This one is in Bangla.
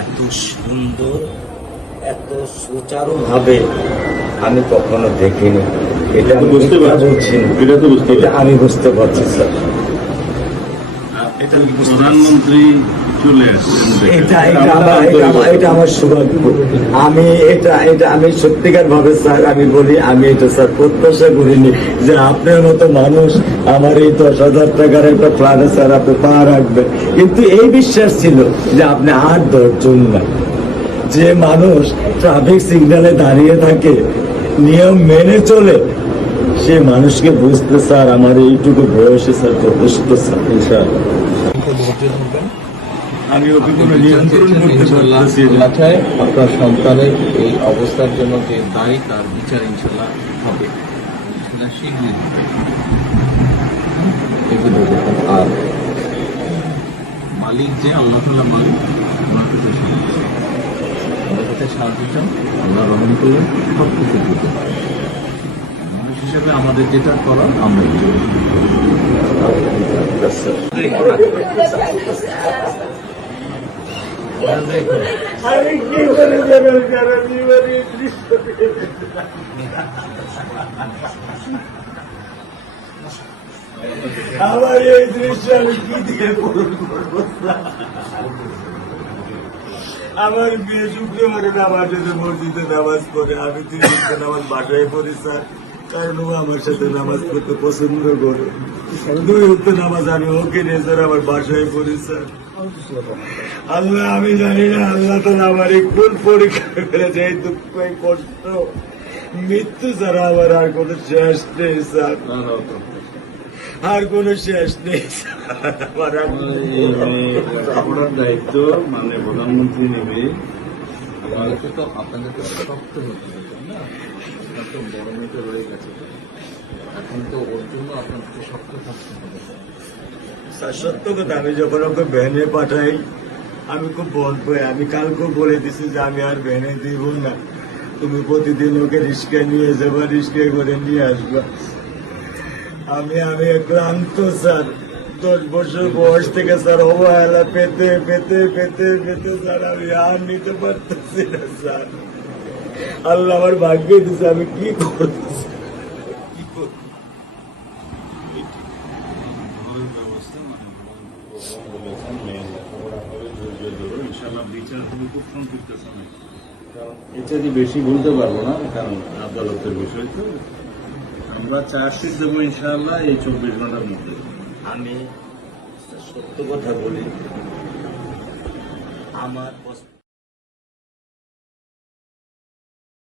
এত সুন্দর, এত সুচারুভাবে আমি কখনো দেখিনি। এটা আমি বুঝতে পারছি, এটা আমি বুঝতে পারছি স্যার। এটা প্রধানমন্ত্রী চলে আসছেন, এটা আমার সৌভাগ্য। আমি সত্যিকার ভাবে স্যার আমি বলি, আমি এটা স্যার প্রত্যাশা করিনি যে আপনার মতো মানুষ আমার এই 10,000 টাকার একটা প্ল্যানে স্যার আপনি পা রাখবেন। কিন্তু এই বিশ্বাস ছিল যে আপনি আর 10 জন না, যে মানুষ ট্রাফিক সিগন্যালে দাঁড়িয়ে থাকে, নিয়ম মেনে চলে, সে মানুষকে বুঝতে স্যার আমার এইটুকু বয়সে স্যার যথেষ্ট স্যার। ইনশাআল্লাহ আমি ওকে কোনো নিয়ন্ত্রণ করতে পারতেছি না। মাথায় আপনার সন্তানের এই অবস্থার জন্য যে দায়ী, তার বিচার ইনশাল্লাহ হবে, সেটা শীঘ্রই এগুলো দেখুন। আর মালিক যে আল্লাহ তাআলা মালিক, ওনার কাছে সাহায্য, ওনার কাছে সাহায্য চান, আল্লাহ রহম করলে সব কিছু দিতে পারে। মানুষ হিসেবে আমাদের যেটা করার আমরা আমি কি করে যাবেন কারণ জীবনে দৃশ্য আমার এই দৃশ্য আমি কি দিয়ে পূরণ করবো? আমার মেয়ে শুক্রবারে নামাজ মসজিদে নামাজ পড়ে, আমি 3 ওয়াক্ত নামাজ বাসায় পড়ি স্যার, কারণ ও আমার সাথে নামাজ পড়তে পছন্দ করে। 2 ওয়াক্ত নামাজ আমি ওকে নিয়ে স্যার আমার বাসায় পড়ি স্যার। আল্লাহ আমি জানি না আল্লাহ তো আমার কোন পরীক্ষা করেছে, এই দুঃখ এই কষ্ট মৃত্যু ছাড়া আমার আর কোন শেষ নেই স্যার, আর কোন শেষ নেই স্যার। আপনার দায়িত্ব মানে প্রধানমন্ত্রী নেবে। আমাদেরকে তো আপনাদেরকে শক্ত হতে হবে না, আপনার তো বড় মেয়েটা রয়ে গেছে, এখন তো ওর জন্য আপনাদেরকে শক্ত থাকতে হবে। স্যার সত্য কথা, আমি যখন ওকে ভ্যানে পাঠাই আমি খুব বল পাই। আমি কালকেও বলে দিছি যে আমি আর ভ্যানে দিব না, তুমি প্রতিদিন ওকে রিস্কায় নিয়ে যাবা, রিস্কায় করে নিয়ে আসবা। আমি ক্লান্ত স্যার, 10 বছর বয়স থেকে স্যার অবহেলা পেতে পেতে পেতে পেতে স্যার আমি আর নিতে পারতেছি না স্যার। আল্লাহ আমার ভাগ্যে দিচ্ছে, আমি কি করবো? এটা বেশি বলতে পারবো না, কারণ আদালতের বিষয় তো। আমরা চার্জশিট দেবো ইনশাআল্লাহ এই 24 ঘন্টার মধ্যে। আমি সত্য কথা বলি, আমার